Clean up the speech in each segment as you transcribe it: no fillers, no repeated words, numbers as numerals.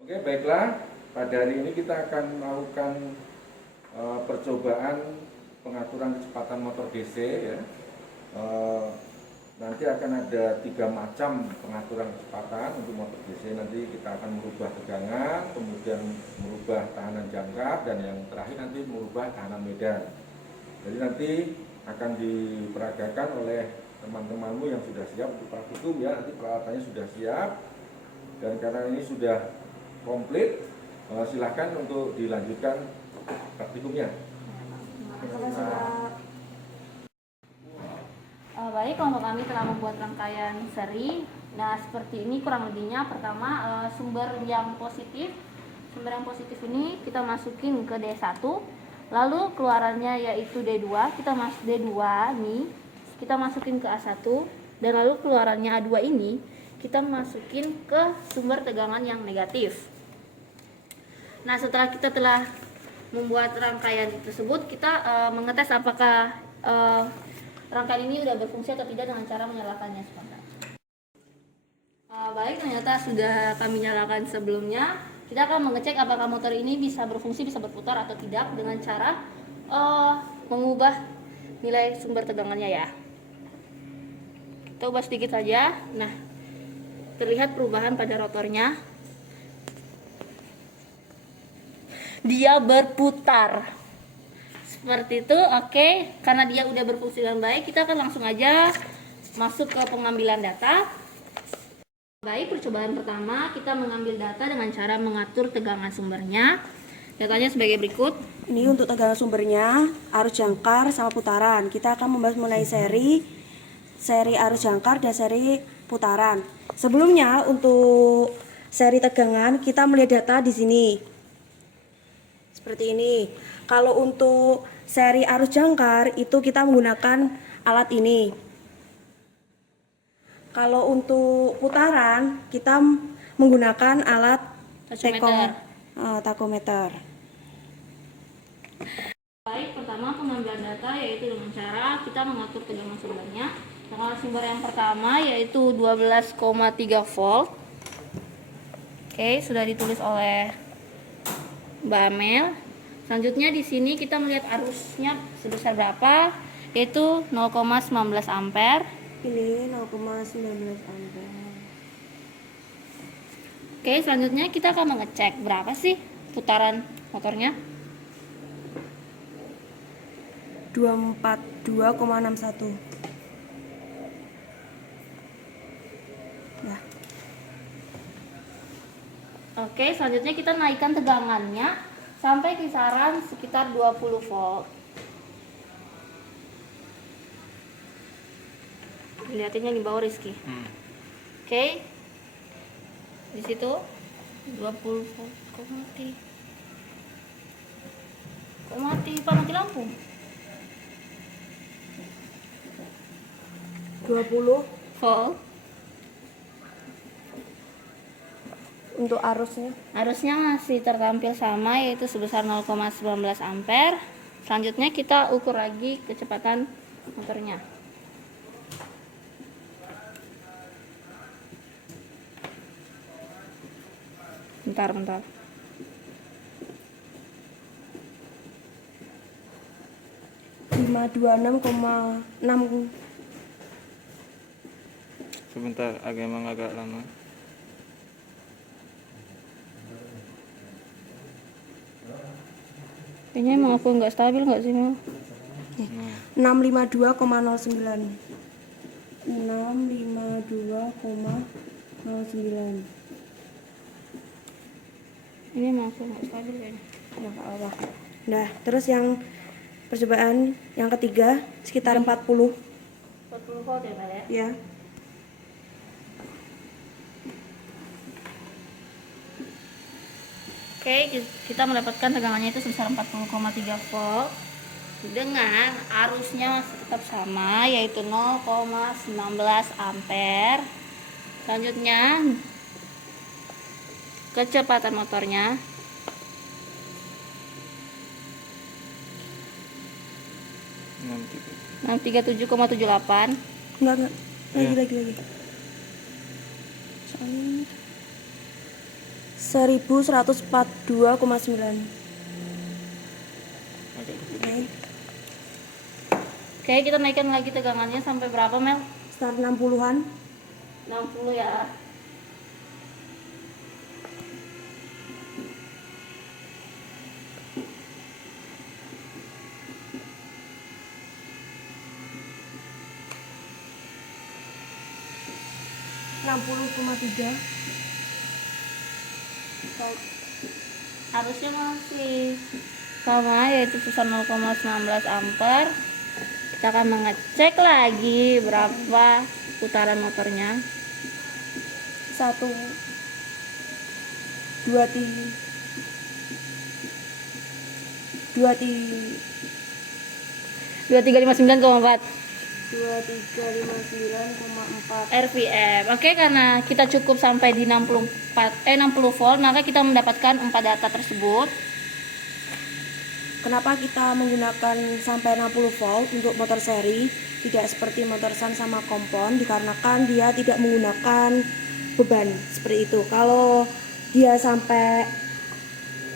Oke, baiklah. Pada hari ini kita akan melakukan percobaan pengaturan kecepatan motor DC ya. Nanti akan ada 3 macam pengaturan kecepatan untuk motor DC. Nanti kita akan merubah tegangan, kemudian merubah tahanan jangkar, dan yang terakhir nanti merubah tahanan medan. Jadi nanti akan diperagakan oleh teman-temanmu yang sudah siap untuk praktikum ya. Nanti peralatannya sudah siap, dan karena ini sudah komplit, silahkan untuk dilanjutkan praktikumnya. Baik, kelompok kami telah membuat rangkaian seri. Nah, seperti ini kurang lebihnya. Pertama, sumber yang positif ini kita masukin ke D1, lalu keluarannya yaitu D2, kita masuk D2 nih, kita masukin ke A1, dan lalu keluarannya A2 ini kita masukin ke sumber tegangan yang negatif. Nah, setelah kita telah membuat rangkaian tersebut, kita mengetes apakah rangkaian ini sudah berfungsi atau tidak dengan cara menyalakannya sebentar. Baik, ternyata sudah kami nyalakan sebelumnya. Kita akan mengecek apakah motor ini bisa berfungsi, bisa berputar atau tidak dengan cara mengubah nilai sumber tegangannya ya. Kita ubah sedikit saja. Nah, terlihat perubahan pada rotornya. Dia berputar seperti itu. Oke, karena dia udah berfungsi dengan baik, kita akan langsung aja masuk ke pengambilan data. Baik, percobaan pertama kita mengambil data dengan cara mengatur tegangan sumbernya. Datanya sebagai berikut. Ini untuk tegangan sumbernya, arus jangkar sama putaran. Kita akan membahas mengenai seri arus jangkar dan seri putaran. Sebelumnya untuk seri tegangan kita melihat data di sini. Seperti ini. Kalau untuk seri arus jangkar itu kita menggunakan alat ini. Kalau untuk putaran kita menggunakan alat takometer. Baik, pertama pengambilan data yaitu dengan cara kita mengatur tegangan sumbernya. Tegangan sumber yang pertama yaitu 12,3 volt. Oke, sudah ditulis oleh Mbak Amel. Selanjutnya di sini kita melihat arusnya sebesar berapa, yaitu 0,19 ampere. Ini 0,19 ampere. Oke, selanjutnya kita akan mengecek berapa sih putaran motornya. 242,61. Ya. Oke, selanjutnya kita naikkan tegangannya sampai kisaran sekitar 20 volt. Lihatinnya di bawah, Rizky. Oke. Di situ 20 volt. Kok mati? Pak, mati lampu. 20 Volt. untuk arusnya. Arusnya masih tertampil sama, yaitu sebesar 0,19 ampere. Selanjutnya kita ukur lagi kecepatan motornya. Bentar. 526,6. Sebentar, agak lama. Kayaknya emang aku nggak stabil nggak sih, Mel? 652,09. 652,09. Ini emang aku nggak stabil kayaknya. Ya, nggak apa-apa. Nah, terus yang percobaan yang ketiga sekitar 40. 40 volt ya, Pak ya? Ya. Oke, kita mendapatkan tegangannya itu sebesar 40,3 volt dengan arusnya masih tetap sama, yaitu 0,19 ampere. Selanjutnya kecepatan motornya 637,78. Enggak. Lagi. Soalnya 1142,9. Oke. Oke, kita naikkan lagi tegangannya sampai berapa, Mel? Start 60-an. 60 ya. Harusnya masih sama, yaitu sisa 0,19 ampere. Kita akan mengecek lagi berapa putaran motornya. 1 2 3 2359,4 2359,4 RPM. Oke, karena kita cukup sampai di 60 volt, maka kita mendapatkan 4 data tersebut. Kenapa kita menggunakan sampai 60 volt untuk motor seri, tidak seperti motor Sun sama kompon? Dikarenakan dia tidak menggunakan beban seperti itu. Kalau dia sampai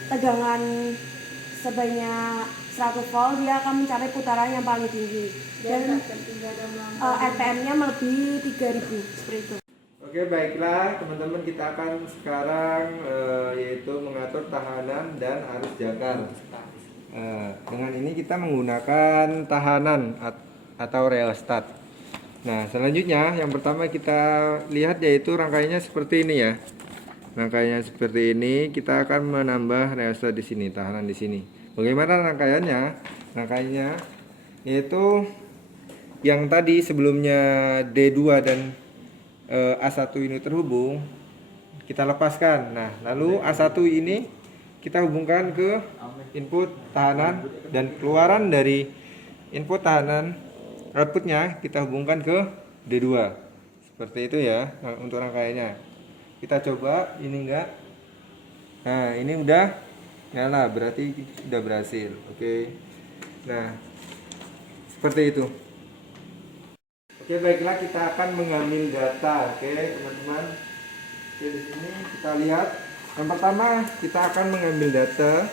tegangan sebanyak 100 volt, dia akan mencapai putaran yang paling tinggi dan RPM-nya melebihi 3000 seperti itu. Oke, baiklah teman-teman, kita akan sekarang yaitu mengatur tahanan dan arus jangkar. Dengan ini kita menggunakan tahanan atau rheostat. Nah, selanjutnya yang pertama kita lihat yaitu rangkaiannya seperti ini ya. Rangkaiannya seperti ini, kita akan menambah rheostat di sini, tahanan di sini. Bagaimana rangkaiannya? Rangkaiannya yaitu yang tadi sebelumnya D2 dan A1 ini terhubung, kita lepaskan. Nah, lalu A1 ini kita hubungkan ke input tahanan dan keluaran dari input tahanan, outputnya kita hubungkan ke D2. Seperti itu ya untuk rangkaiannya. Kita coba, ini enggak. Nah, ini udah nyala, berarti sudah berhasil. Oke. Nah, seperti itu. Oke, baiklah, kita akan mengambil data. Oke, teman-teman. Oke, di sini kita lihat. Yang pertama, kita akan mengambil data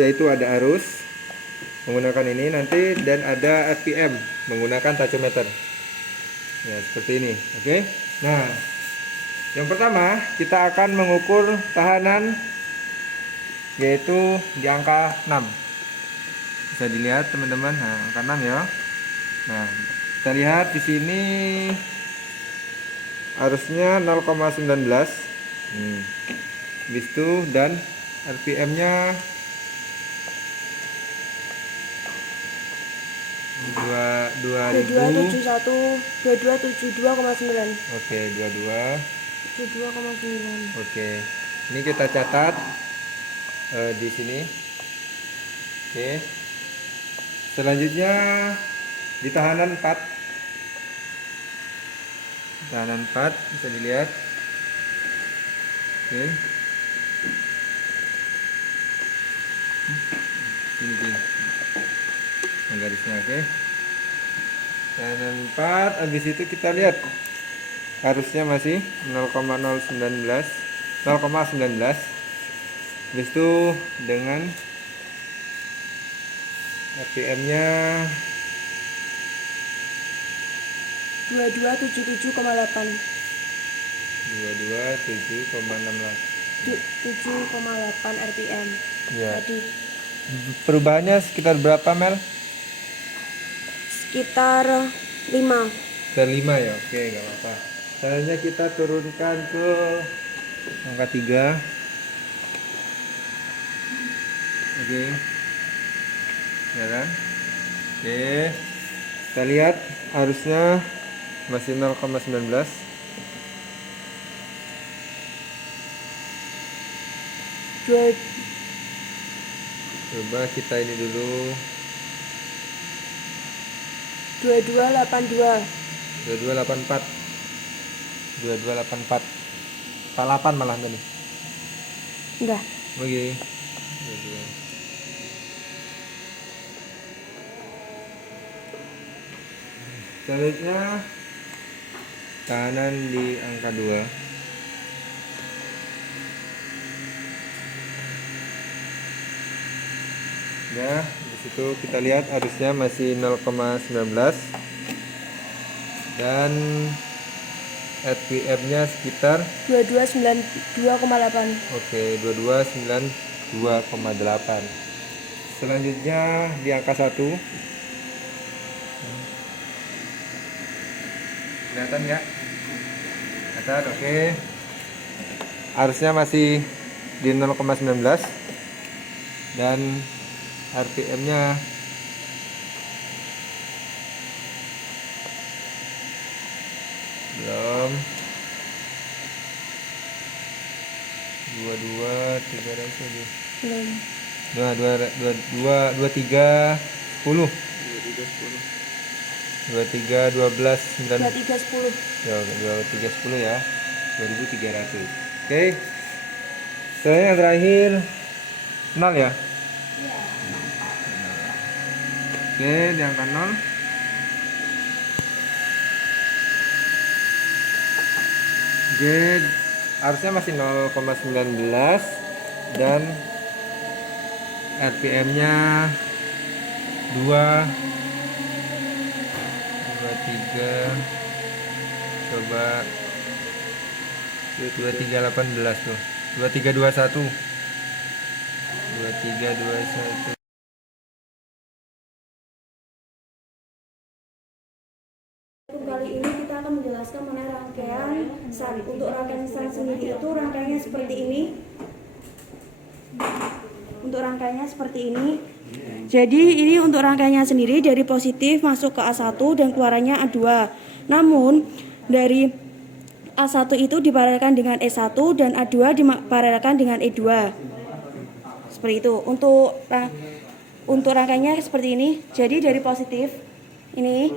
yaitu ada arus menggunakan ini nanti, dan ada RPM menggunakan tachometer. Ya, seperti ini. Oke. Nah, yang pertama kita akan mengukur tahanan yaitu di angka 6. Bisa dilihat teman-teman, nah, angka 6 ya. Nah, kita lihat di sini arusnya 0,19. Habis itu dan RPM-nya 2272,9. Oke, 22. 72,9. Oke. Ini kita catat di sini. Oke. Selanjutnya di tahanan 4. Tahanan 4 bisa dilihat. Oke. Ini garisnya. Oke. Tahanan 4, habis itu kita lihat harusnya masih 0,19. Habis itu dengan RPM-nya 2277,8. 2277,68. 7,8 RPM. Ya. Tadi Perubahannya sekitar berapa, Mel? sekitar 5. Sekitar 5 ya. Oke, nggak apa-apa. Selanjutnya kita turunkan ke angka 3. Oke. Ya kan? Oke. Kita lihat harusnya masih 0,19. Coba kita ini dulu. 2282. 2284. 2284. 48 malah tadi. Enggak. Oke. 22. Selanjutnya tahanan di angka 2. Nah, di situ kita lihat arusnya masih 0,19 dan RPM-nya sekitar 2292,8. oke 2292,8. Selanjutnya di angka 1. Kelihatan ya? Kelihatan, oke. Arusnya masih di 0,19 dan RPM-nya belum 22 300 aja. Belum. Nah, 23 10 23 12 9 2310. ya 23 10 ya 2300. Oke. Selanjutnya yang terakhir 0 ya. Oke, di angka 0. Oke, harusnya masih 0,19 dan RPM-nya 2 23 coba 2318 tuh 2321 2321. Kali ini kita akan menjelaskan mengenai rangkaian sari. Untuk rangkaian sari sendiri itu rangkaiannya seperti ini. Untuk rangkaiannya seperti ini. Jadi ini untuk rangkaiannya sendiri dari positif masuk ke A1 dan keluarannya A2. Namun dari A1 itu diparalelkan dengan E1 dan A2 diparalelkan dengan E2. Seperti itu. Untuk rangkaiannya seperti ini. Jadi dari positif ini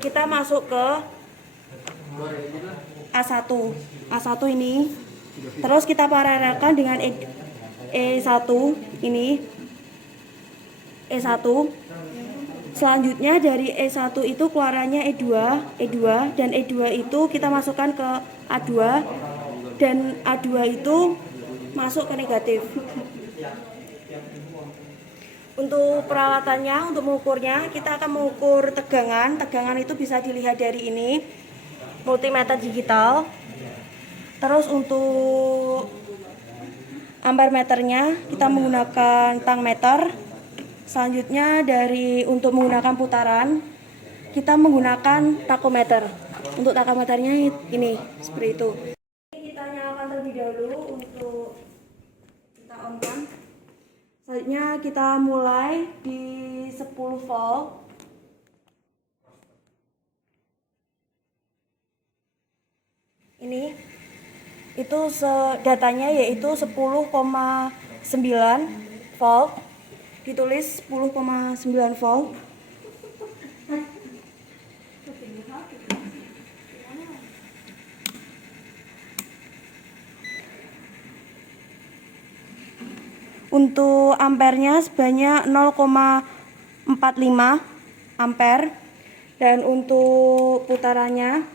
kita masuk ke A1. A1 ini. Terus kita paralelkan dengan E1 ini. E1. Selanjutnya dari E1 itu keluarannya E2 dan E2 itu kita masukkan ke A2 dan A2 itu masuk ke negatif. Untuk peralatannya, untuk mengukurnya, kita akan mengukur tegangan. Tegangan itu bisa dilihat dari ini, multimeter digital. Terus untuk ampermeternya, kita menggunakan tangmeter. Selanjutnya untuk menggunakan putaran, kita menggunakan takometer. Untuk takometernya ini, seperti itu. Kita nyalakan terlebih dahulu untuk kita on-kan. Selanjutnya kita mulai di 10 volt. Ini itu datanya yaitu 10,9 volt. Ditulis 10,9 volt. Untuk ampernya sebanyak 0,45 ampere dan untuk putarannya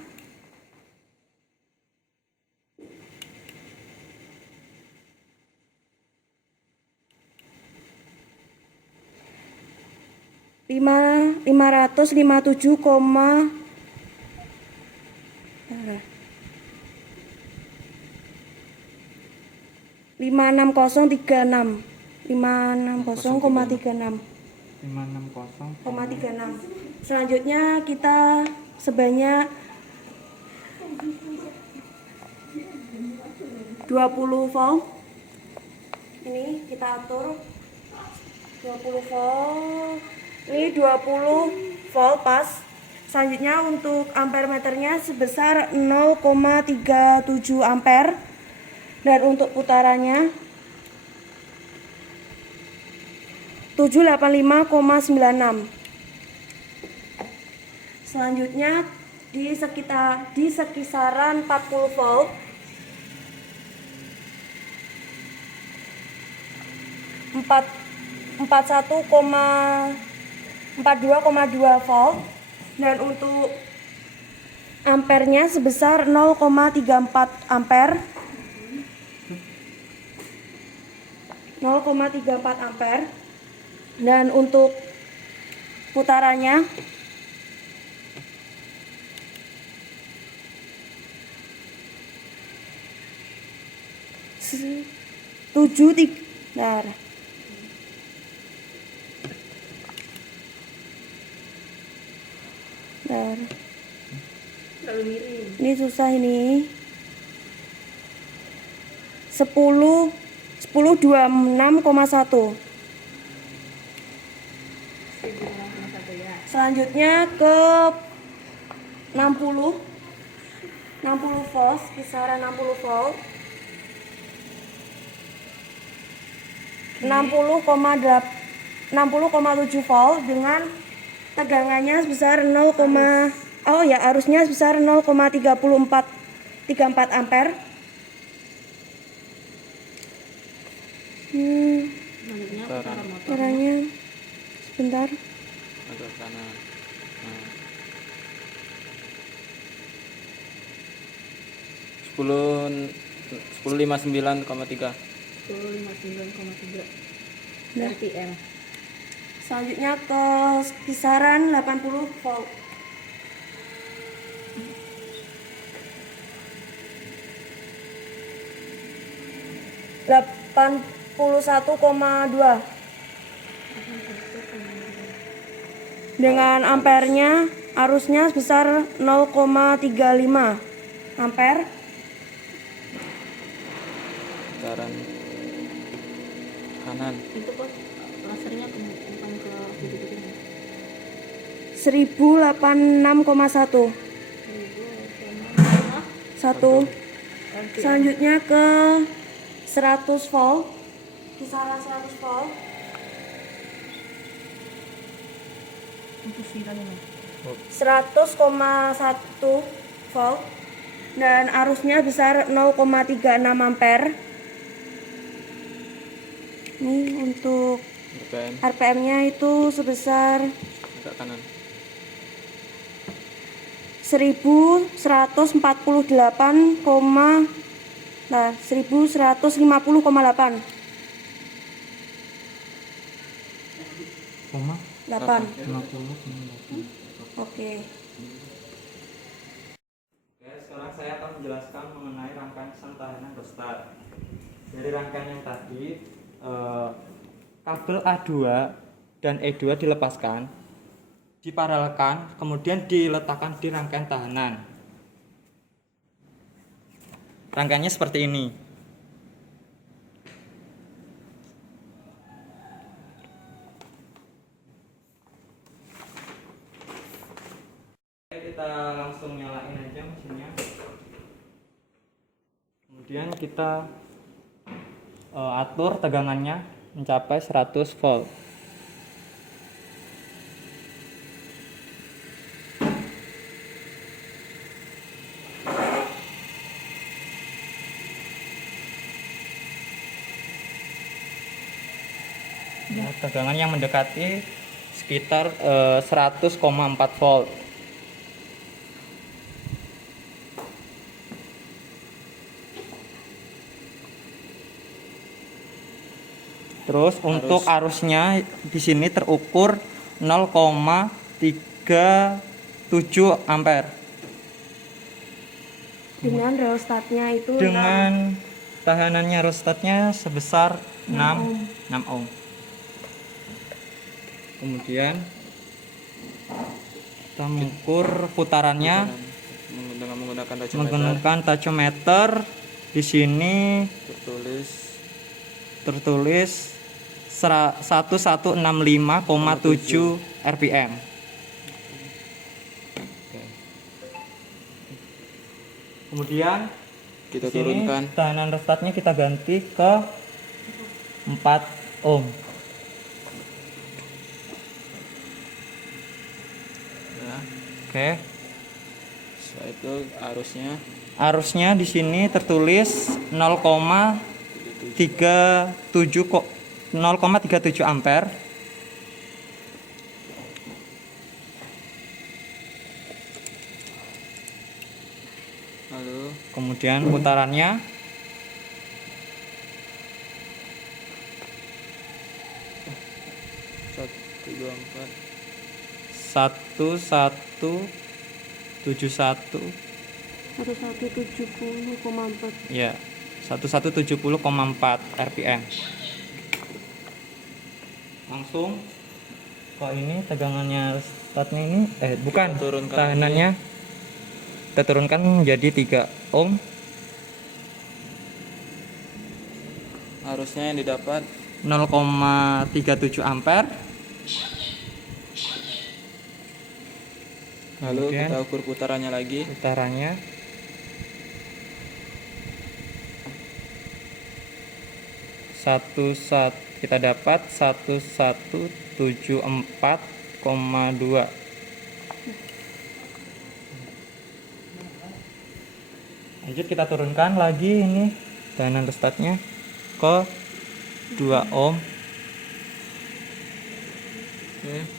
lima 557, 560,36 560,36. Selanjutnya kita sebanyak 20 volt. Ini kita atur 20 volt. Ini 20 volt pas. Selanjutnya untuk ampermeternya sebesar 0,37 ampere dan untuk putarannya 785,96. Selanjutnya di sekisaran 40 volt. 42,2 volt dan untuk ampernya sebesar 0,34 ampere. 0,34 ampere Dan untuk putarannya 7 bentar. Bentar. Terlalu miring. Ini susah ini. 1026,1. 1061 ya. Selanjutnya ke 60 volt, kisaran 60 volt. 60,7 volt dengan tegangannya sebesar 0, arusnya sebesar 0,34 ampere. Selanjutnya putaran motor. Caranya sebentar. agak kanan. Nah. 1059,3. 1059,3 Nah. RPM. Selanjutnya ke kisaran 80 volt. Delapan puluh 81,2 dengan ampernya, arusnya sebesar 0,35 ampere. Putaran kanan. Itu kok lasernya bukan ke titik-titiknya. 1086,1. 1. Selanjutnya ke 100 volt. Kisaran 100 volt. Itu sih kali ini. 100,1 volt dan arusnya besar 0,36 ampere. Ini untuk RPM RPM-nya itu sebesar agak kanan. 1150,8. 8. Oke. Sekarang saya akan menjelaskan mengenai rangkaian tahanan rostat. Dari rangkaian yang tadi, kabel A2 dan E2 dilepaskan, diparalelkan, kemudian diletakkan di rangkaian tahanan. Rangkaiannya seperti ini. Kita langsung nyalain aja mesinnya. Kemudian kita atur tegangannya mencapai 100 volt. Ya, tegangan yang mendekati sekitar 100,4 volt. Terus untuk arusnya di sini terukur 0,37 ampere. Dengan reostatnya itu Dengan tahanannya reostatnya sebesar 6 ohm. Kemudian kita mengukur putarannya Dengan menggunakan tachometer menggunakan tachometer. Di sini tertulis 1165,7 rpm. Kemudian kita di sini turunkan. tahanan reostatnya kita ganti ke 4 ohm. Ya. Oke. Setelah itu Arusnya di sini tertulis 0,37 ampere. lalu Kemudian putarannya 1171 1170,4. ya 1170,4 rpm. Langsung ke ini tegangannya startnya ini bukan Turunkan tahanannya kita turunkan menjadi 3 ohm. Arusnya yang didapat 0,37 ampere. lalu Kemudian kita ukur putarannya lagi. putarannya kita dapat 1174,2. Lanjut kita turunkan lagi ini tegangan restartnya ke 2 ohm. Oke.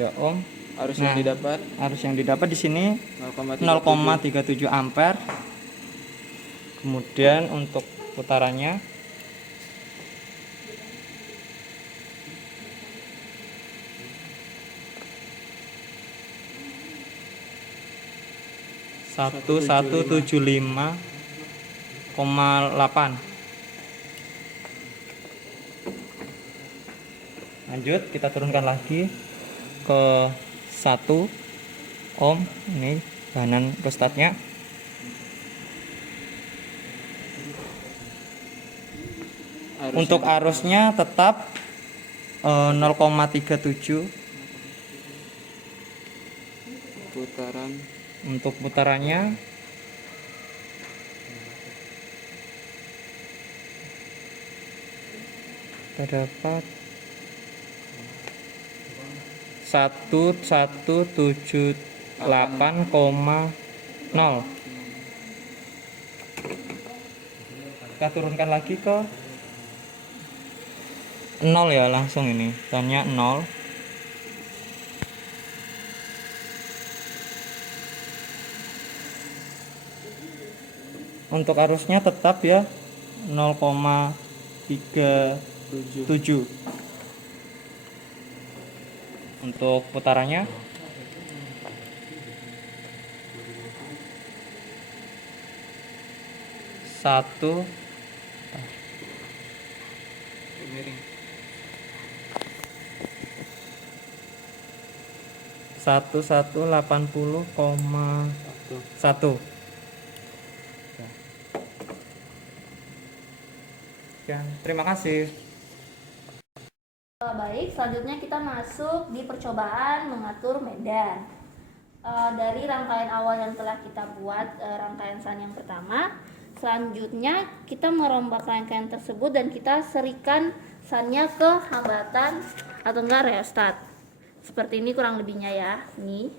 2 ohm. Arus Nah, yang didapat arus yang didapat di sini 0,37 ampere. Kemudian untuk putarannya satu 175,8. Lanjut kita turunkan lagi ke 1 ohm. Ini bahan restartnya. Untuk arusnya tetap 0,37. putaran Untuk putarannya kita dapat 1178,0. Kita turunkan lagi ke 0 ya, langsung ini tanya 0. Untuk arusnya tetap ya 0,37. Untuk putarannya satu miring. 1180,1. Ya, terima kasih. Baik, selanjutnya kita masuk di percobaan mengatur medan. Dari rangkaian awal yang telah kita buat, rangkaian san yang pertama, selanjutnya kita merombak rangkaian tersebut dan kita serikan sannya ke hambatan atau enggak rheostat. Seperti ini kurang lebihnya ya. Nih,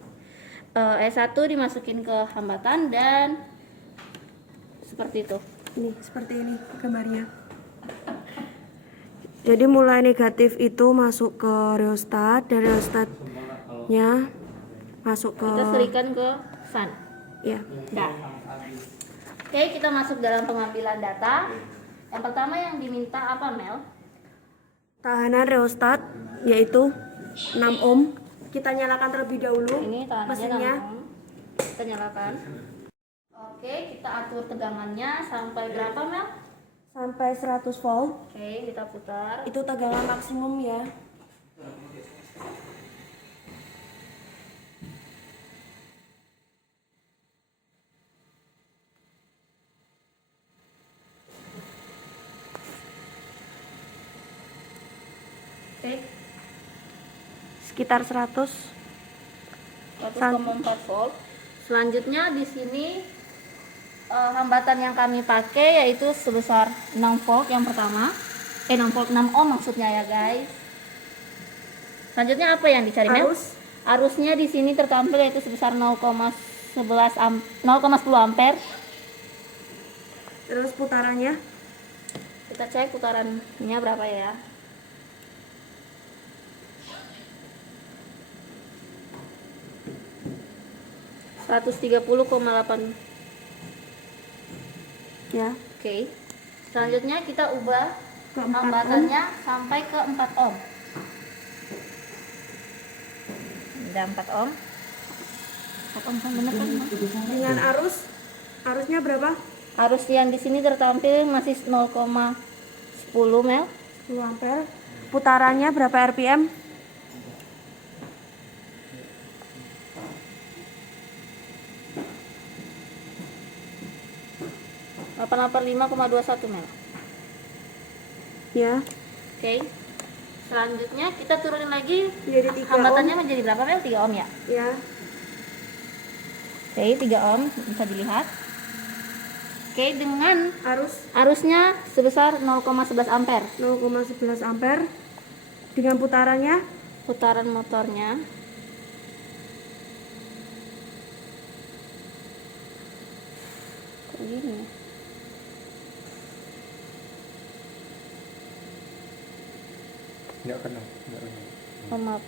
E1 dimasukin ke hambatan dan seperti itu. Ini seperti ini gambarnya. Jadi mulai negatif itu masuk ke rheostat dan rheostatnya masuk ke Kita serikan ke san. ya. Dah. Oke, kita masuk dalam pengambilan data. Yang pertama yang diminta apa, Mel? Tahanan rheostat yaitu 6 ohm. Kita nyalakan terlebih dahulu Ini tahanannya mesinnya. 6 ohm. Kita nyalakan. Oke, kita atur tegangannya sampai berapa, Mel? Sampai 100 volt. Oke, kita putar. Itu tegangan maksimum ya. Oke, Sekitar 100. 100,4 volt. Selanjutnya di sini hambatan yang kami pakai yaitu sebesar 6 volt yang pertama. 6 volt 6 ohm maksudnya ya, guys. Selanjutnya apa yang dicari, Mel? Arusnya di sini tertampil yaitu sebesar 0,10 ampere. Terus putarannya Kita cek putarannya berapa ya. ,130,8. ya. Oke. Selanjutnya kita ubah Ke 4 hambatannya sampai ke 4 ohm. Udah 4 ohm. 4 ohm kan bener kan? Dengan arusnya berapa? Arus yang di sini tertampil masih 0,10 mil. 10 ampere. Putarannya berapa RPM? 885,21 mil. Ya, Oke. Selanjutnya kita turunin lagi jadi 3 hambatannya ohm. menjadi berapa mil? 3 ohm ya. Ya, Oke, 3 ohm bisa dilihat. Oke, dengan arusnya sebesar 0,11 ampere. 0,11 ampere. Dengan putarannya Putaran motornya kok gini? Nggak kena. Oh, maaf.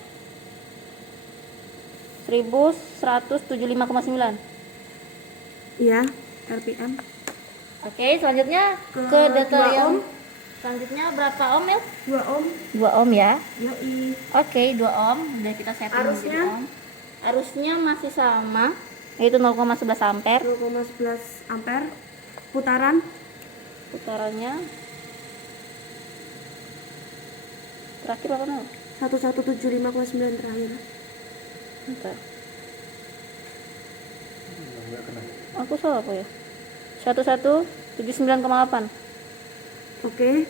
1175,9. ya, RPM. Oke, selanjutnya ke data 2 yang ohm. selanjutnya berapa ohm Mil? 2 ohm. 2 ohm ya. Yoi. Oke, 2 ohm udah kita setting Arusnya? menjadi ohm. Arusnya masih sama, yaitu 0,11 ampere. 0,11 ampere. Putaran Putarannya terakhir berapa Mil? 1175,9 terakhir. Bentar. Nggak kena. Aku salah apa ya? 1179,8. Oke.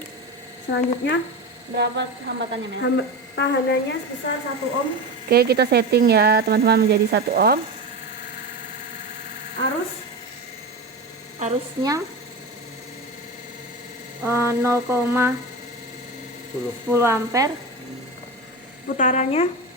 Selanjutnya Berapa hambatannya Mil? tahanannya sebesar 1 ohm. Oke, kita setting ya teman-teman menjadi 1 ohm. Arusnya 0,10 ampere. Putarannya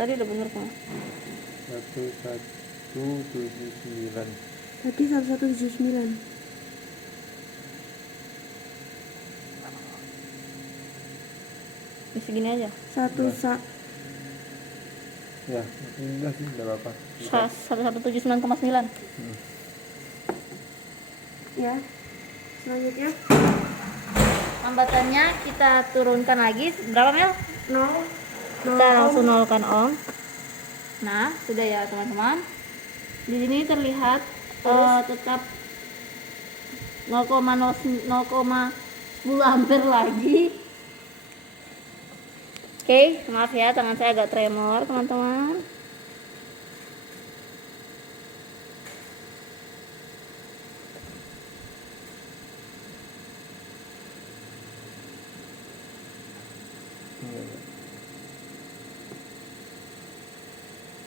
Tadi udah bener kan? 1179. tadi 1179. Ya, segini aja. Ya, udah sih, nggak apa-apa. 1179,9. Ya. Selanjutnya Hambatannya kita turunkan lagi berapa Mel? 0. Kita langsung nolkan ohm. Nah, sudah ya teman-teman. Di sini terlihat tetap 0,10 ampere lagi. Oke, maaf ya tangan saya agak tremor teman-teman.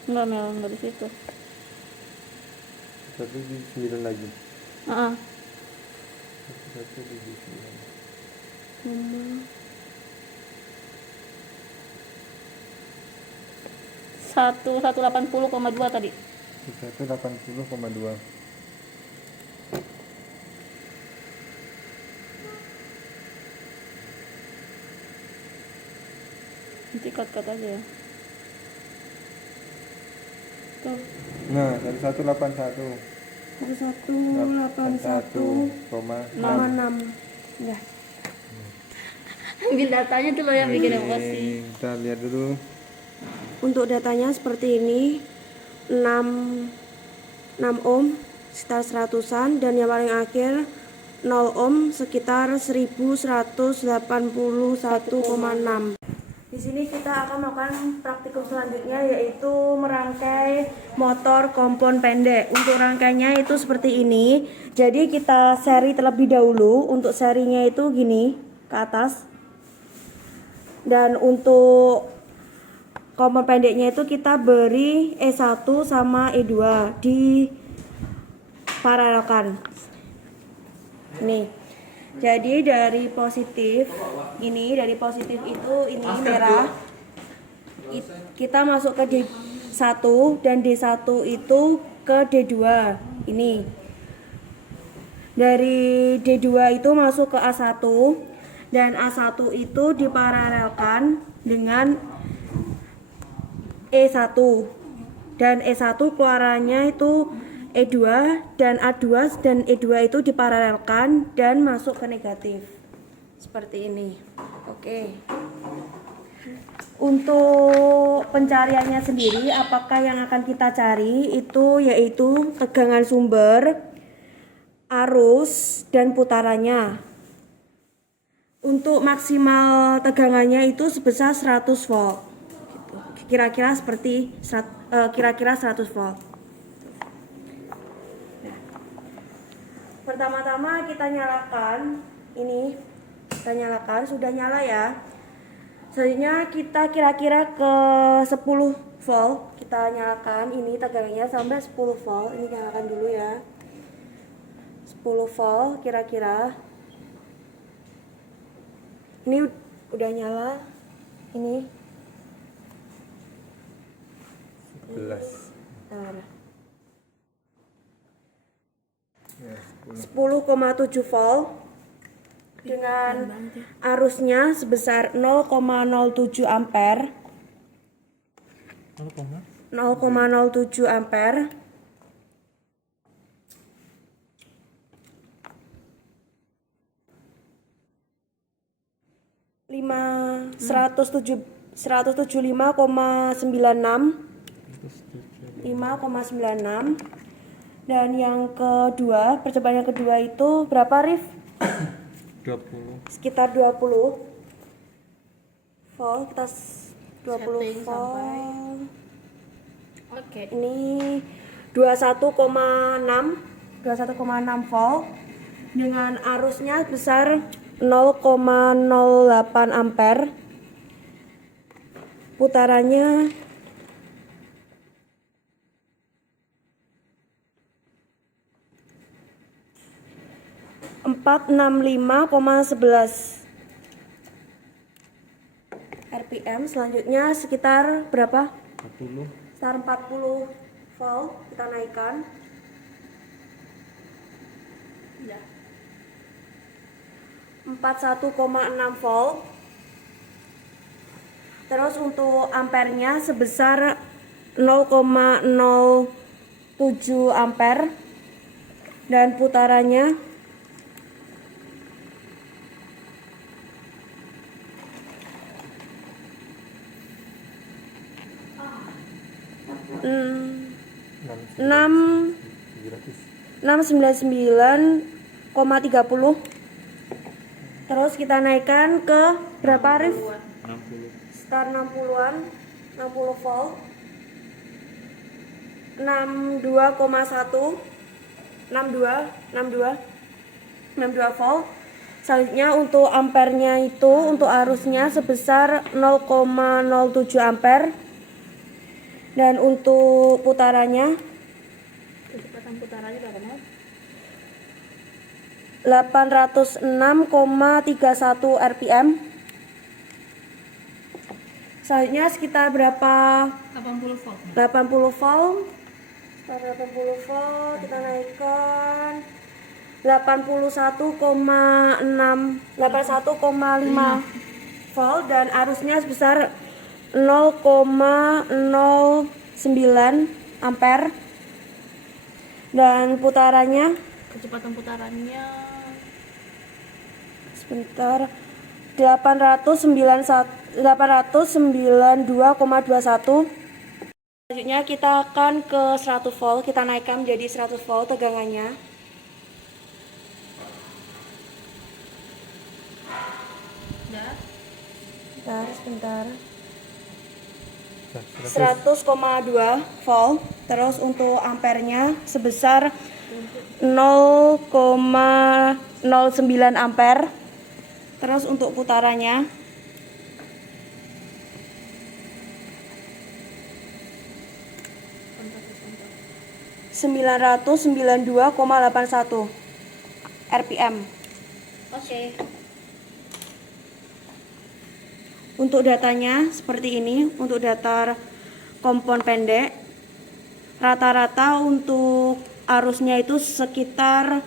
Enggak Mel, enggak di situ. Satu di 9 lagi. Heeh. Satu di 9. 1180,2 tadi. 180,2. Nanti cut aja ya. Tuh. Nah, 1181. 1181,6. Ya. Ambil datanya tuh lo yang bikin emosi. Kita lihat dulu. Untuk datanya seperti ini. 6 ohm sekitar 100-an dan yang paling akhir 0 ohm sekitar 1181,6. Di sini kita akan melakukan praktikum selanjutnya yaitu merangkai motor kompon pendek. Untuk rangkainya itu seperti ini. Jadi kita seri terlebih dahulu. Untuk serinya itu gini ke atas. Dan untuk kompon pendeknya itu kita beri E1 sama E2 di paralelkan. Nih. Jadi dari positif itu ini merah. Kita masuk ke D1 dan D1 itu ke D2 ini. Dari D2 itu masuk ke A1 dan A1 itu diparalelkan dengan E1 dan E1 keluarannya itu E2 dan A2 dan E2 itu diparalelkan dan masuk ke negatif seperti ini. Oke. Untuk pencariannya sendiri, apakah yang akan kita cari itu yaitu tegangan sumber, arus, dan putarannya. Untuk maksimal tegangannya itu sebesar 100 volt. Gitu. Kira-kira seperti 100 volt. Nah, pertama-tama kita nyalakan ini. Kita nyalakan, sudah nyala ya. Selanjutnya kita kira-kira ke 10 volt. Kita nyalakan ini tegangannya sampai 10 volt. Ini nyalakan dulu ya. 10 volt kira-kira. Ini udah nyala. Ini 11. Bentar. Ya, 10,7 volt dengan arusnya sebesar 0,07 ampere. 0,07 ampere. Lima 175,96 dan yang kedua percobaan yang kedua itu berapa Rif? 20. Sekitar 20 volt. Kita 20 Setting volt sampai. Oke. ini 21,6 volt dengan arusnya besar 0,08 ampere. Putarannya 465,11 RPM. Selanjutnya sekitar berapa? 40. Sekitar 40 volt. Kita naikkan. Udah. 41,6 volt. Terus untuk ampernya sebesar 0,07 ampere dan putarannya 699,30. Terus kita naikkan ke berapa Arif? 60. Sekitar 60-an, 60 volt. 62,1 62 volt. Selanjutnya untuk ampernya itu untuk arusnya sebesar 0,07 ampere dan untuk putarannya Kecepatan putarannya berapa? 806,31 RPM. Selanjutnya sekitar berapa? 80 volt. 80 volt. Sekitar 80 volt kita naikkan 81,5 volt dan arusnya sebesar 0,09 ampere dan putarannya Kecepatan putarannya sebentar 892,21. Selanjutnya kita akan ke 100 volt. Kita naikkan menjadi 100 volt tegangannya. udah. Sebentar. 100,2 volt. Terus untuk ampernya sebesar 0,09 ampere. Terus untuk putarannya 992,81 RPM. Oke. Untuk datanya seperti ini. Untuk data kompon pendek rata-rata untuk arusnya itu sekitar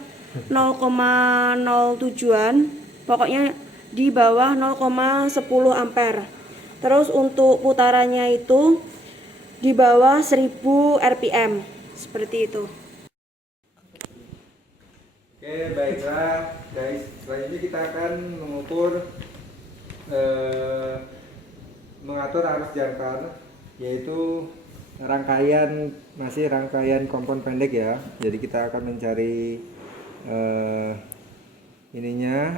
0,07-an, pokoknya di bawah 0,10 ampere. Terus untuk putarannya itu di bawah 1000 rpm, seperti itu. Oke, baiklah guys. Selanjutnya kita akan mengatur arus jangkar, yaitu rangkaian kompon pendek ya. Jadi kita akan mencari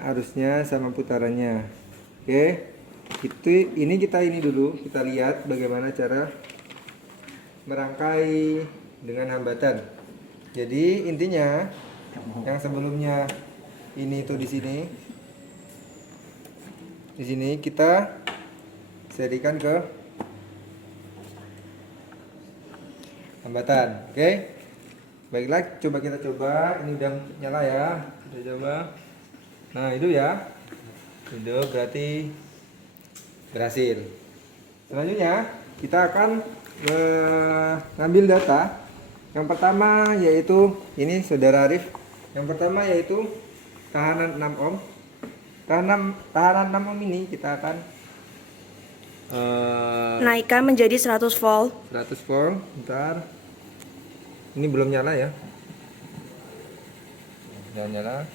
arusnya sama putarannya. Oke, kita lihat bagaimana cara merangkai dengan hambatan. Jadi intinya yang sebelumnya ini tuh di sini kita serikan ke hambatan. Oke, baiklah, kita coba. Ini udah nyala ya, kita coba. Nah itu ya, itu berarti berhasil. Selanjutnya kita akan mengambil data. Yang pertama yaitu ini saudara Arif. Yang pertama yaitu tahanan 6 ohm. Tahanan 6 ohm ini kita akan Naikkan menjadi 100 volt. 100 volt. Bentar. Ini belum nyala ya. Jangan nyala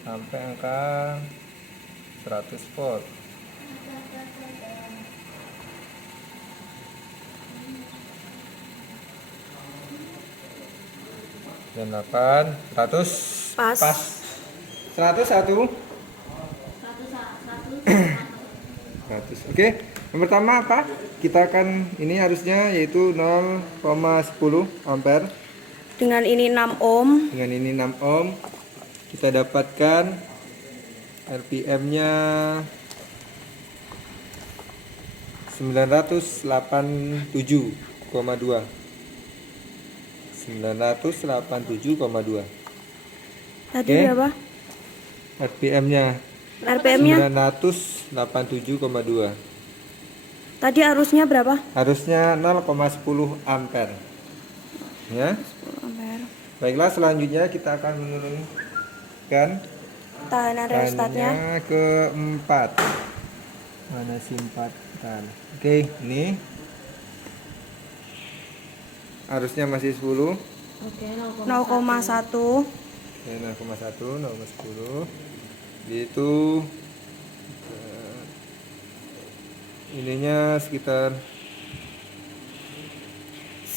sampai angka 100 volt. Dan 8, 100 Pas. 101. 100. Oke. Yang pertama apa? Kita akan ini harusnya yaitu 0,10 ampere. Dengan ini 6 ohm. Dengan ini 6 ohm kita dapatkan RPM-nya 987,2. 987,2. Tadi Oke. berapa? RPM-nya RPM-nya 987,2. tadi arusnya berapa? Harusnya 0,10 ampere. Ya. 10 ampere. Baiklah, selanjutnya kita akan menurunkan Tahanan reostatnya. tahanannya ke 4. Mana sih 4? Bentar. Oke, ini arusnya masih 10. Oke, 0,1. Ya, 0,10. Itu ininya sekitar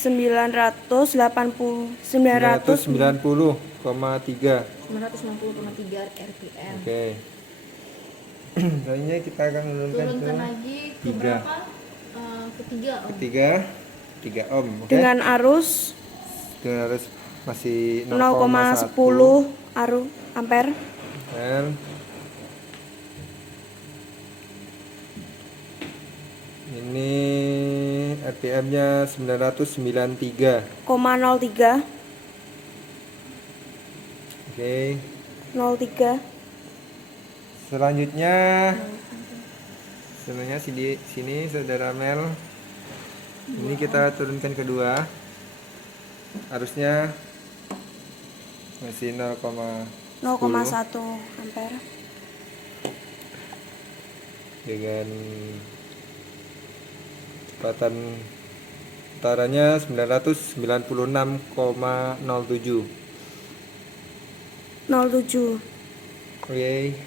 990,3. 990,3 rpm. Oke. Selanjutnya kita akan menurunkan Turunkan lagi ke 3. berapa? Ketiga. Ketiga 3 ohm. Oke. Dengan arus Dengan arus masih 0,10 ampere. Dan ini RPM-nya 993. 0,03. Oke. 03. Selanjutnya sini saudara Mel. Ini kita turunkan kedua. Arusnya masih 0,1 ampere. dengan kecepatan putarannya 996,07. 07. Oke.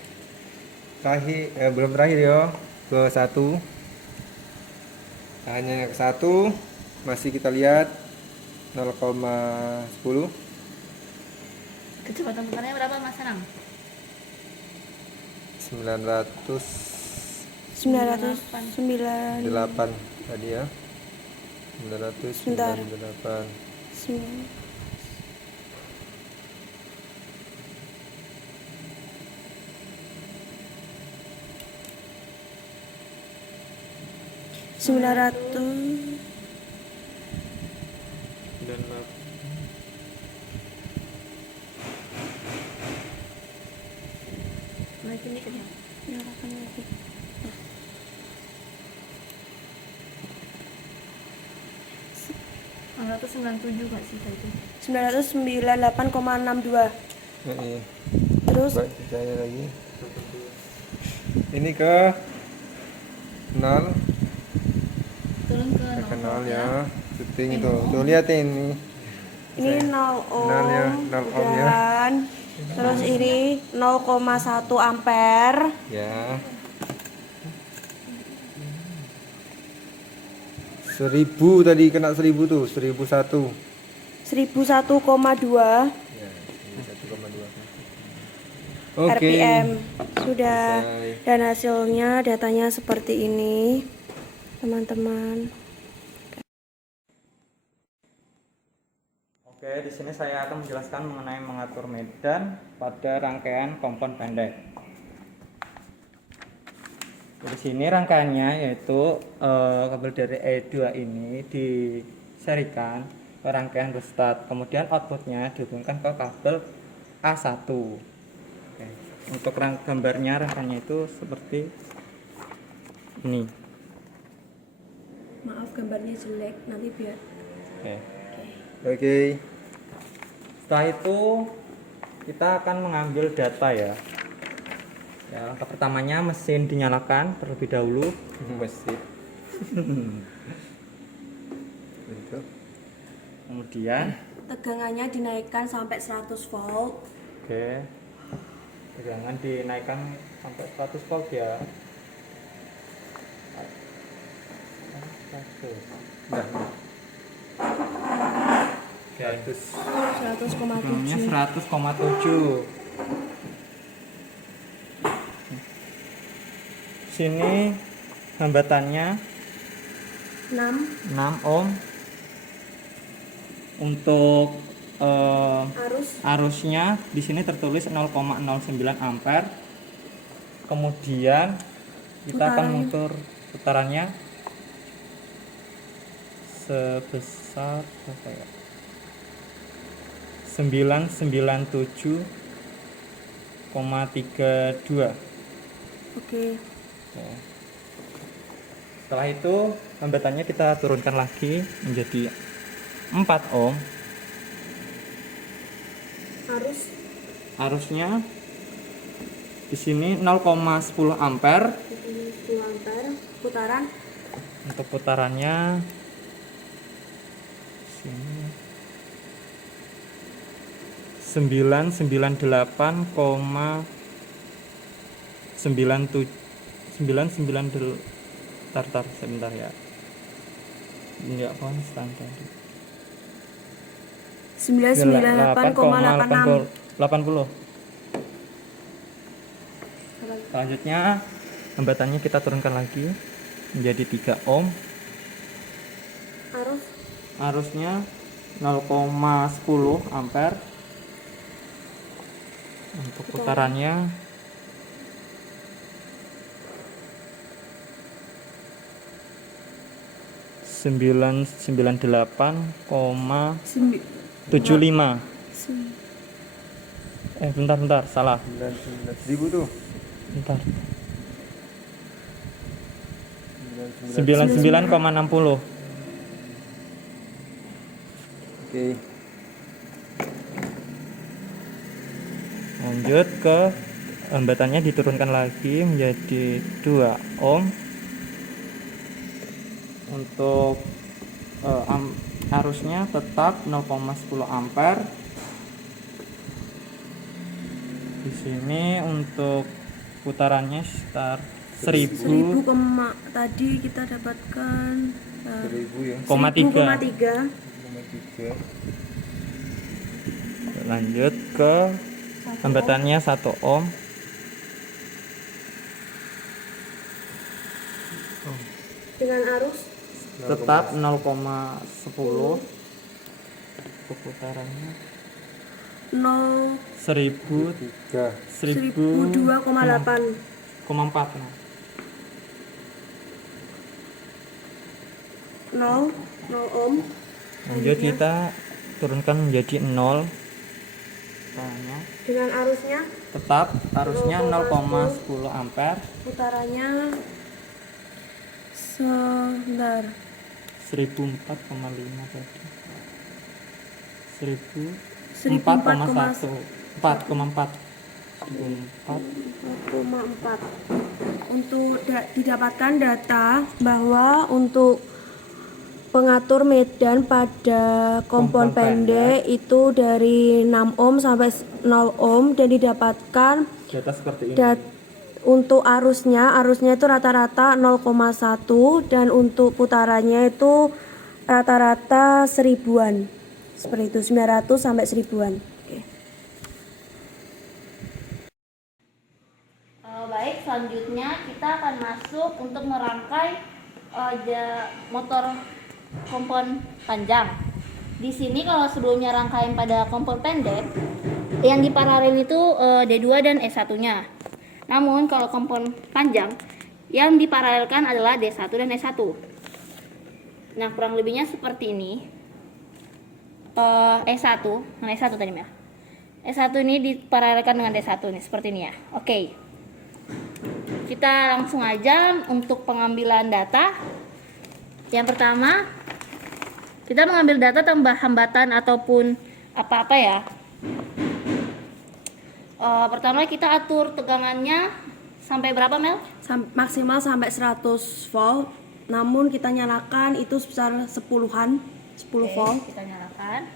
Belum terakhir ya, ke 1. Hanya ke 1 masih kita lihat 0,10. Kecepatan putarnya berapa Mas Anang? 998 tadi ya. 998. 900. Dan maaf. Naikin dikit ya. Nyalakan lagi. 997 nggak sih tadi? 998,62. Ini. Terus Coba dicari lagi. Ini ke 0, Turun ke ke 0 ya. Syuting itu. Tuh lihatin ini. ini 0 ohm. 0 ya, 0 ohm ya. Udahan. Terus ini 0,1 ampere. Ya. 1000 tadi kena 1000 tuh, 1001. 1001,2 Ya, 1,2. Oke. RPM. Sudah. Selesai. Dan hasilnya datanya seperti ini, teman-teman. Oke, di sini saya akan menjelaskan mengenai mengatur medan pada rangkaian kompon pendek. Di sini rangkaiannya yaitu kabel dari E2 ini diserikan ke rangkaian rheostat, kemudian outputnya dihubungkan ke kabel A1. Oke. Untuk gambarnya rangkaiannya itu seperti ini. Maaf gambarnya jelek, nanti biar. Oke. Oke. Setelah itu kita akan mengambil data ya. Ya, langkah pertamanya mesin dinyalakan terlebih dahulu. Mesin. Itu. Kemudian, Tegangannya dinaikkan sampai 100 volt. oke, tegangan dinaikkan sampai 100 volt ya. 100. Nah, Oke, 100,7. tegangannya 100,7. Sini hambatannya 6 ohm. Untuk arusnya di sini tertulis 0,09 ampere. Kemudian kita akan mengukur putarannya sebesar berapa ya? 997,32. Oke. Ya. Setelah itu hambatannya kita turunkan lagi menjadi 4 ohm. Arusnya di sini 0,10 ampere. 10 ampere. Putaran Untuk putarannya sini 998,997 sebentar ya. Enggak konstan tadi. 998,86. 80. Selanjutnya hambatannya kita turunkan lagi menjadi 3 ohm. Arusnya 0,10 ampere. Untuk putarannya 998,75. Bentar, salah. 1000 tuh. Bentar. 99,60. Oke. Lanjut ke hambatannya diturunkan lagi menjadi 2 ohm. Untuk arusnya tetap 0,10 ampere. Di sini untuk putarannya sekitar 1000 tadi kita dapatkan 1000 ya. 1000,3. 1,3. Lanjut ke hambatannya 1 ohm. Dengan arus Tetap 0,10. Untuk putarannya 3. 1002,8. 4. 0 ohm. Lanjut kita turunkan menjadi 0. Putarannya Dengan arusnya tetap arusnya 0,10 ampere. putarannya sebentar. 1004,5 tadi. 1004,1 4,4 4,4. Untuk didapatkan data bahwa untuk pengatur medan pada kompon pendek itu dari 6 ohm sampai 0 ohm dan didapatkan data seperti ini. untuk arusnya itu rata-rata 0,1 dan untuk putarannya itu rata-rata 1000-an. Seperti itu 900 sampai 1000-an. Oke. Baik, selanjutnya kita akan masuk untuk merangkai motor kompon panjang. Di sini kalau sebelumnya rangkaian pada kompon pendek, yang diparalel itu D2 dan E1-nya. Namun kalau kompon panjang, yang diparalelkan adalah D1 dan E1. Nah, kurang lebihnya seperti ini. E1 tadi ya. E1 ini diparalelkan dengan D1 nih, seperti ini ya. Oke. Kita langsung aja untuk pengambilan data. Yang pertama, kita mengambil data tambah hambatan ataupun apa-apa ya. Pertama kita atur tegangannya sampai berapa, Mel? Maksimal sampai 100 volt. Namun kita nyalakan itu sebesar 10-an, 10 volt. Kita nyalakan.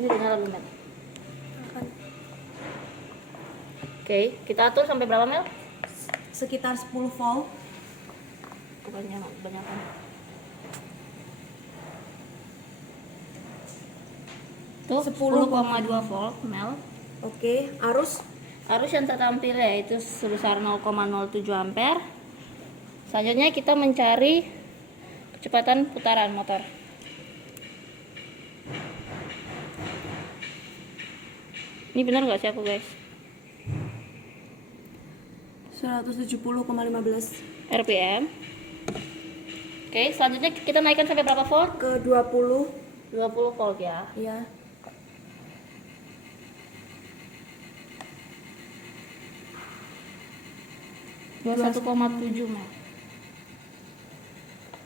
Ini udah nyala belum, Mel? Oke, kita atur sampai berapa, Mel? Sekitar 10 volt. Bukannya kebanyakan. Tuh 10,2 volt, Mel. Oke, arus Arus yang tertampil yaitu sebesar 0,07 ampere. Selanjutnya kita mencari kecepatan putaran motor. Ini benar nggak sih aku, guys? 170,15 RPM. Oke, selanjutnya kita naikkan sampai berapa volt? ke 20. 20 volt ya. Ya. Dua 1,7 Mel.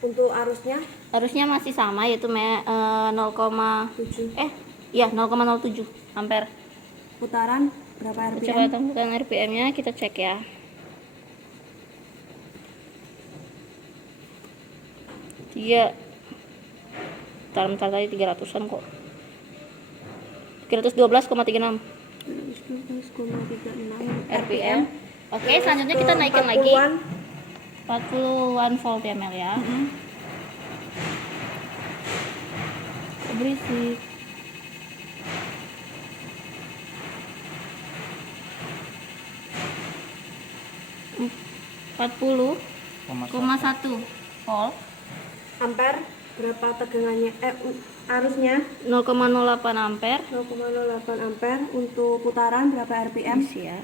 Untuk arusnya Harusnya masih sama yaitu 7. 0,07 ampere. Putaran berapa RPM? Kecepatan putaran RPM-nya kita cek ya. Bentar tadi 300-an kok. 312,36 12,36 RPM. Oke, selanjutnya kita naikkan lagi 40-an volt ya, Mel ya. Berisik. Empat puluh koma satu volt. Ampere berapa tegangannya? Arusnya 0,08 ampere. 0,08 ampere. Untuk putaran berapa RPM? Isi ya.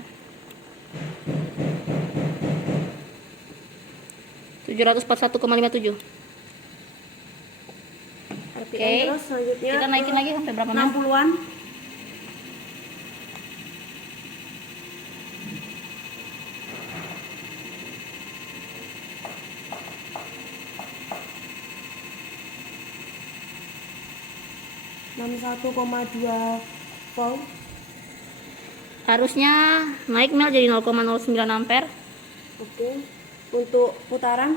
741,57 RPM. Oke. Terus selanjutnya Kita naikin lagi sampai berapa, Mel? 60-an. Satu koma 2 volt. Harusnya naik, Mel, jadi 0,09 ampere. Oke. Untuk putaran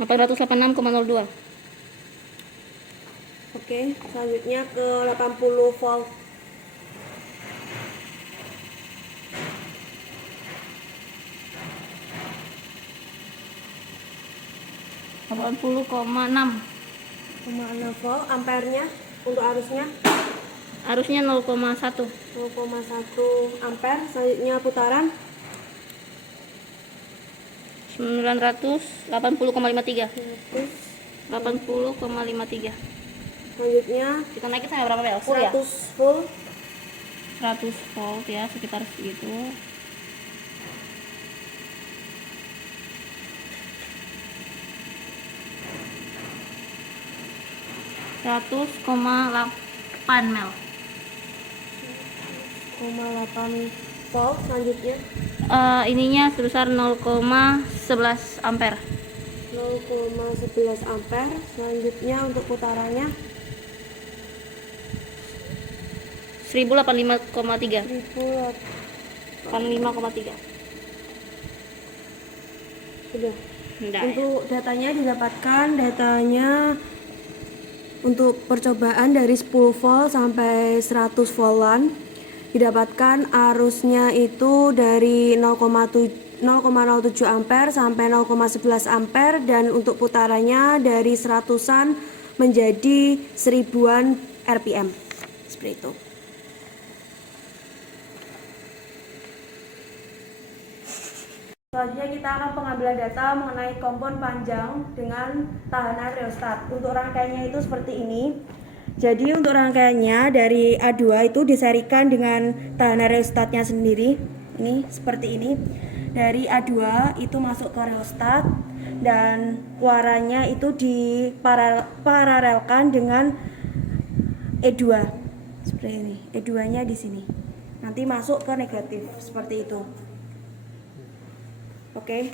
486,02. oke. Selanjutnya ke 80 volt. 80,6. 0,6 volt. Ampernya untuk arusnya Harusnya 0,1. 0,1 ampere. Selanjutnya putaran 980,53. 100. 80,53. Selanjutnya Kita naikin sampai berapa, Mel? Full ya? 100 volt. 100 volt ya, sekitar segitu. Seratus koma 8 Mel. 0,8 volt. Selanjutnya Ininya sebesar 0,11 ampere. 0,11 ampere. Selanjutnya untuk putarannya 1085,3. 1085,3. Sudah. Enggak. Untuk datanya didapatkan untuk percobaan dari 10 volt sampai 100 voltan didapatkan arusnya itu dari 0,07 ampere sampai 0,11 ampere, dan untuk putarannya dari 100-an menjadi 1000-an RPM seperti itu. Selanjutnya kita akan pengambilan data mengenai kompon panjang dengan tahanan rheostat. Untuk rangkaiannya itu seperti ini. Jadi untuk rangkaiannya dari A2 itu diserikan dengan tahanan rheostatnya sendiri. Ini seperti ini. Dari A2 itu masuk ke rheostat dan warnanya itu diparalelkan dengan E2. Seperti ini. E2-nya di sini. Nanti masuk ke negatif seperti itu. Oke.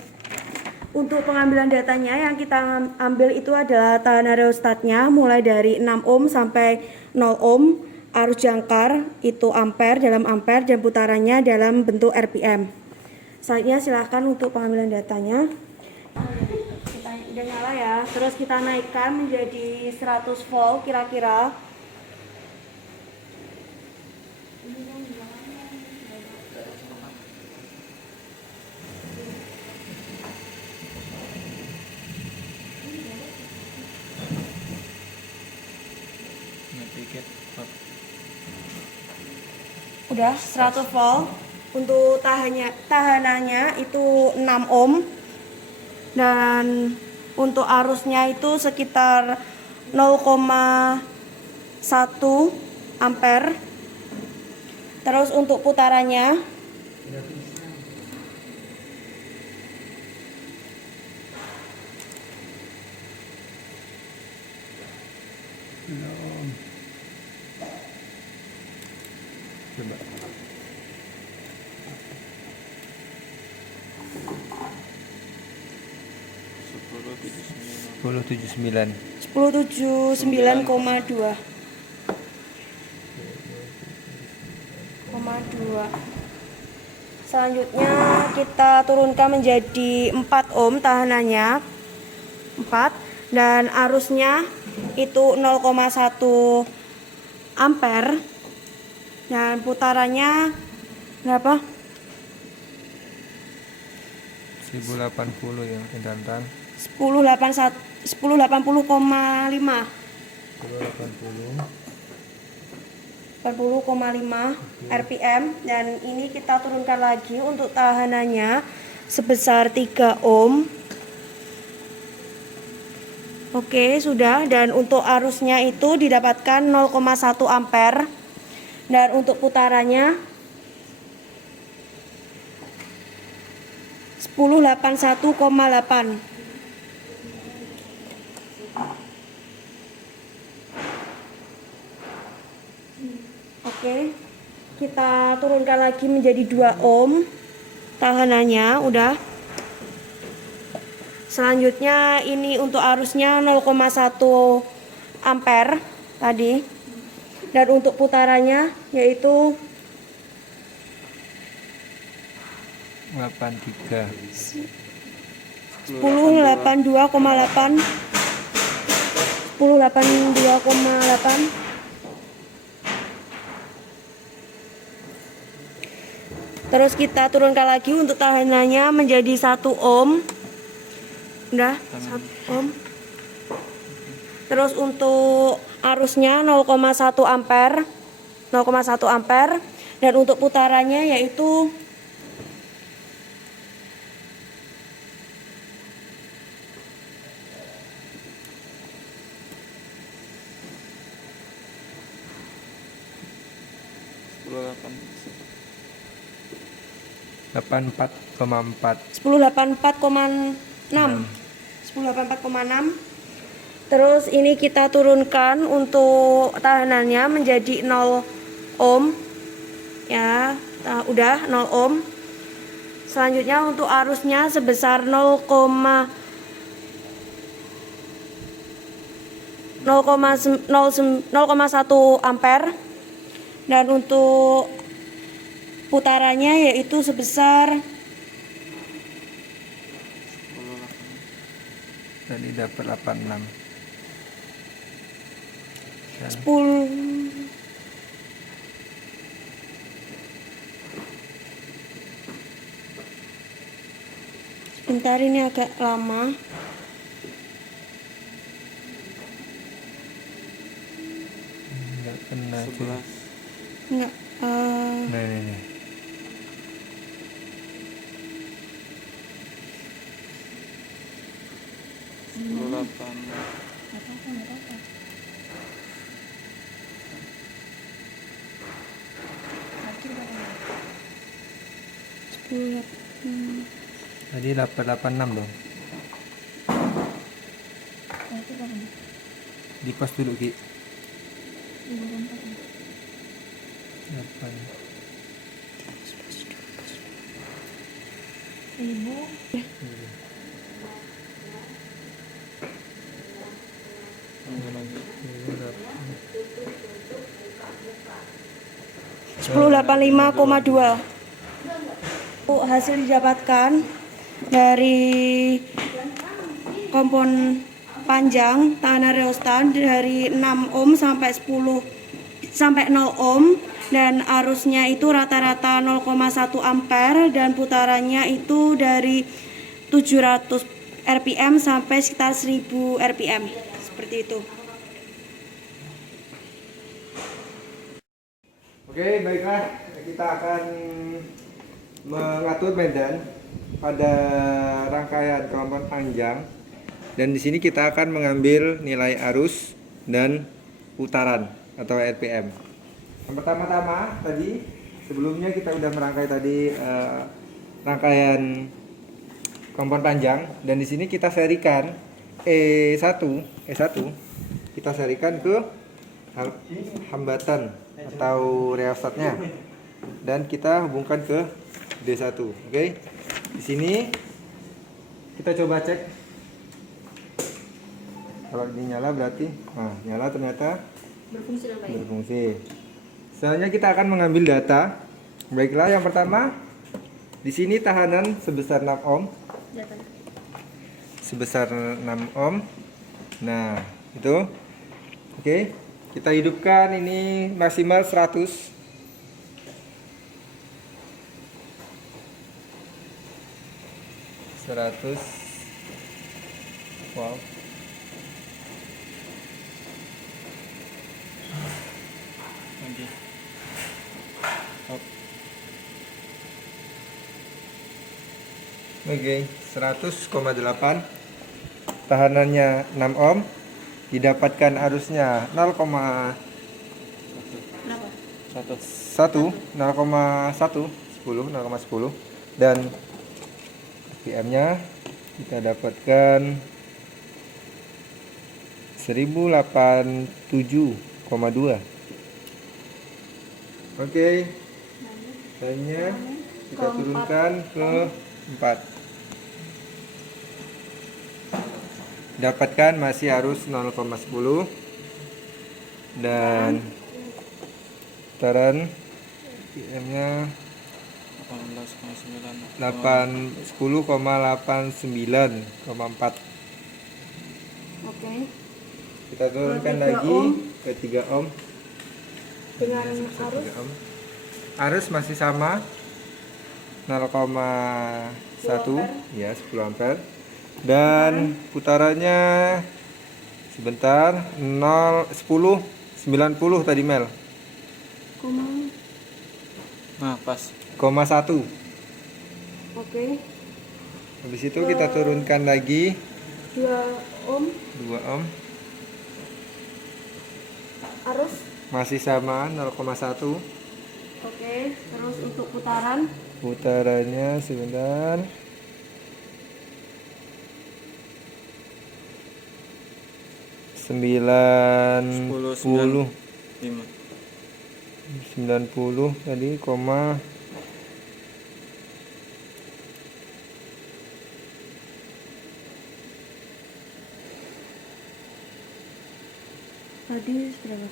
Untuk pengambilan datanya yang kita ambil itu adalah tahanan rheostatnya mulai dari 6 ohm sampai 0 ohm, arus jangkar itu ampere dalam ampere, dan putarannya dalam bentuk RPM. Selanjutnya silahkan untuk pengambilan datanya. Kita udah nyala ya. Terus kita naikkan menjadi 100 volt kira-kira. Udah 100 volt. Untuk tahanannya itu 6 ohm, dan untuk arusnya itu sekitar 0,1 ampere. Terus untuk putarannya Coba. 1079. 1079,2. Selanjutnya kita turunkan menjadi 4 ohm tahanannya 4, dan arusnya itu 0,1 ampere, dan putarannya berapa? 1080 ya, Intan. 1080,5 40,5 RPM, dan ini kita turunkan lagi untuk tahanannya sebesar 3 ohm. Oke, sudah. Dan untuk arusnya itu didapatkan 0,1 ampere, dan untuk putarannya 1081,8. Oke, kita turunkan lagi menjadi 2 ohm tahanannya, udah. Selanjutnya ini untuk arusnya 0,1 ampere tadi, dan untuk putarannya yaitu 83. 1082,8. 1082,8. Terus kita turunkan lagi untuk tahanannya menjadi 1 ohm. Udah, 1 ohm. Terus untuk arusnya 0,1 ampere. 0,1 ampere, dan untuk putarannya yaitu 84,4. 1084,6. 1084,6. Terus ini kita turunkan untuk tahanannya menjadi 0 ohm. Ya, udah 0 ohm. Selanjutnya untuk arusnya sebesar 0,1 0,1 ampere dan untuk putarannya yaitu sebesar Tadi dapat 86. Dan 10. Sebentar, ini agak lama. enggak kena cuy. 11. Enggak. Nah, ini. Delapan. Tadi 886 dong. Di pos dulu Ki. 8. Tambah lagi. 1085,2. Hasil didapatkan dari kompon panjang tahanan rheostat dari 6 ohm sampai 0 ohm dan arusnya itu rata-rata 0,1 ampere dan putarannya itu dari 700 rpm sampai sekitar 1000 rpm seperti itu. Oke, baiklah, kita akan mengatur medan pada rangkaian kompon panjang, dan di sini kita akan mengambil nilai arus dan putaran atau RPM. Yang pertama-tama tadi sebelumnya kita sudah merangkai tadi rangkaian kompon panjang, dan di sini kita serikan E1 kita serikan ke hambatan atau rheostatnya dan kita hubungkan ke D1. Oke. Di sini kita coba cek. Kalau ini nyala berarti nyala, ternyata Berfungsi dengan baik. berfungsi. Selanjutnya kita akan mengambil data. Baiklah, yang pertama di sini tahanan sebesar 6 ohm. Sebesar 6 ohm. Nah, itu. Oke. Kita hidupkan ini maksimal 100. Wow. Lagi. Oke, 100,8. Tahanannya 6 ohm. Didapatkan arusnya 0,1 Satu. 0,10 dan RPM-nya kita dapatkan 1087,2. Oke. Lainnya kita turunkan ke 4. Dapatkan masih arus 0,10 dan putaran RPM-nya 10,89,4. Oke. Kita turunkan Ke 3 lagi ohm. ke 3 ohm. Dengan Sebesar arus 3 ohm. Arus masih sama 0,1 ya, 10 ampere. Dan putarannya sebentar 90 tadi Mel. Nah, pas. 0,1. Oke. Habis itu kita turunkan lagi 2 ohm 2 ohm. arus. Masih sama 0,1. Oke, terus untuk putaran Putarannya sebentar. Sembilan 10, 90 tadi koma 5. Tadi berapa?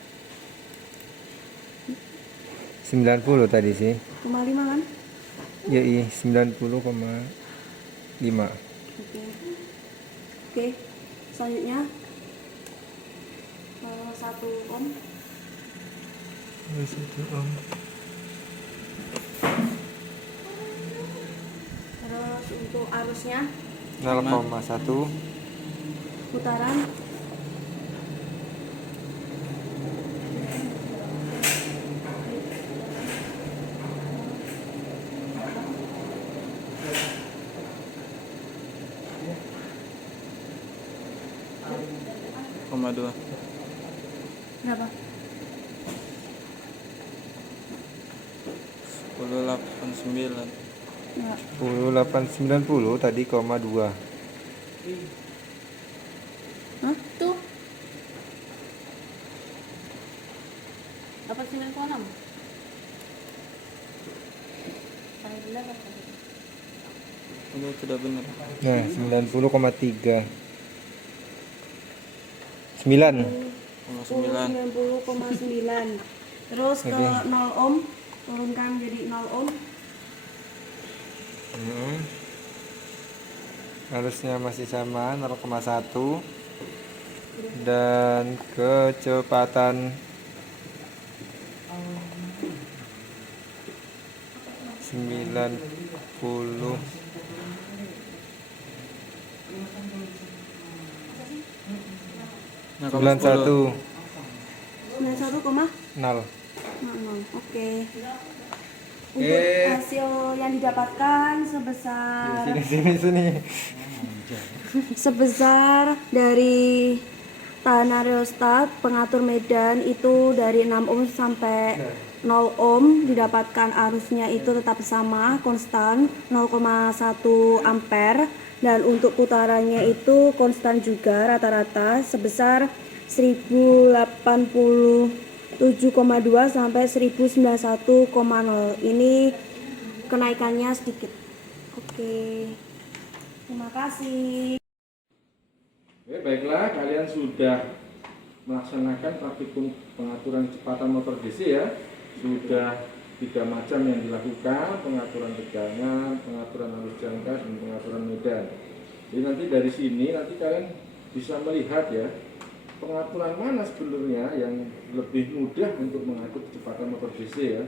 90 tadi sih. 5 kan? Ya iya 90,5. Oke. Oke. Selanjutnya 1 ohm. 1 ohm. Terus untuk arusnya 0,1. putaran Koma 2. berapa? 10,89. Ya. 10,890 tadi, 0,2. Hah? Tuh. Dapat 9,6. Kali 8 tadi. Ini tidak benar. Nah, 90,3. 9. 0,9. 90,9. Terus ke Oke. 0 ohm, turunkan jadi 0 ohm. Harusnya masih sama 0,1 dan kecepatan 90. 91 91,00. 0. Oke. Untuk hasil yang didapatkan sebesar dari tahanan rheostat pengatur medan itu dari 6 ohm sampai 0 ohm didapatkan arusnya itu tetap sama konstan 0,1 ampere, dan untuk putarannya itu konstan juga rata-rata sebesar 1087,2 sampai 1091,0. Ini kenaikannya sedikit. Oke. Terima kasih. Oke, baiklah, kalian sudah melaksanakan praktikum pengaturan kecepatan motor DC ya. Sudah 3 macam yang dilakukan, pengaturan tegangan, pengaturan arus jangkar, dan pengaturan medan. Jadi nanti dari sini nanti kalian bisa melihat ya, pengaturan mana sebenarnya yang lebih mudah untuk mengatur kecepatan motor DC ya.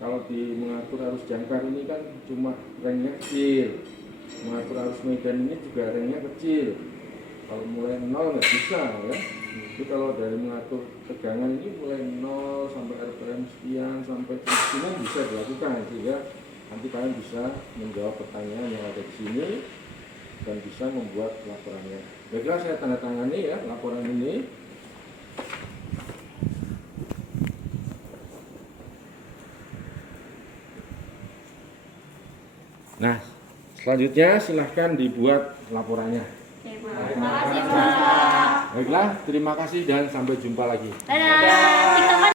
Kalau di mengatur arus jangkar ini kan cuma rengnya kecil, mengatur arus medan ini juga rengnya kecil. Kalau mulai 0 nggak bisa ya. Jadi kalau dari mengatur tegangan ini mulai 0 sampai RPM sekian sampai sekian bisa dilakukan, sehingga nanti kalian bisa menjawab pertanyaan yang ada di sini dan bisa membuat laporannya. Baiklah, saya tanda tangani ya laporan ini. Nah, selanjutnya silahkan dibuat laporannya. Oke, Pak. Terima kasih, Pak. Baiklah, terima kasih dan sampai jumpa lagi. Dadah.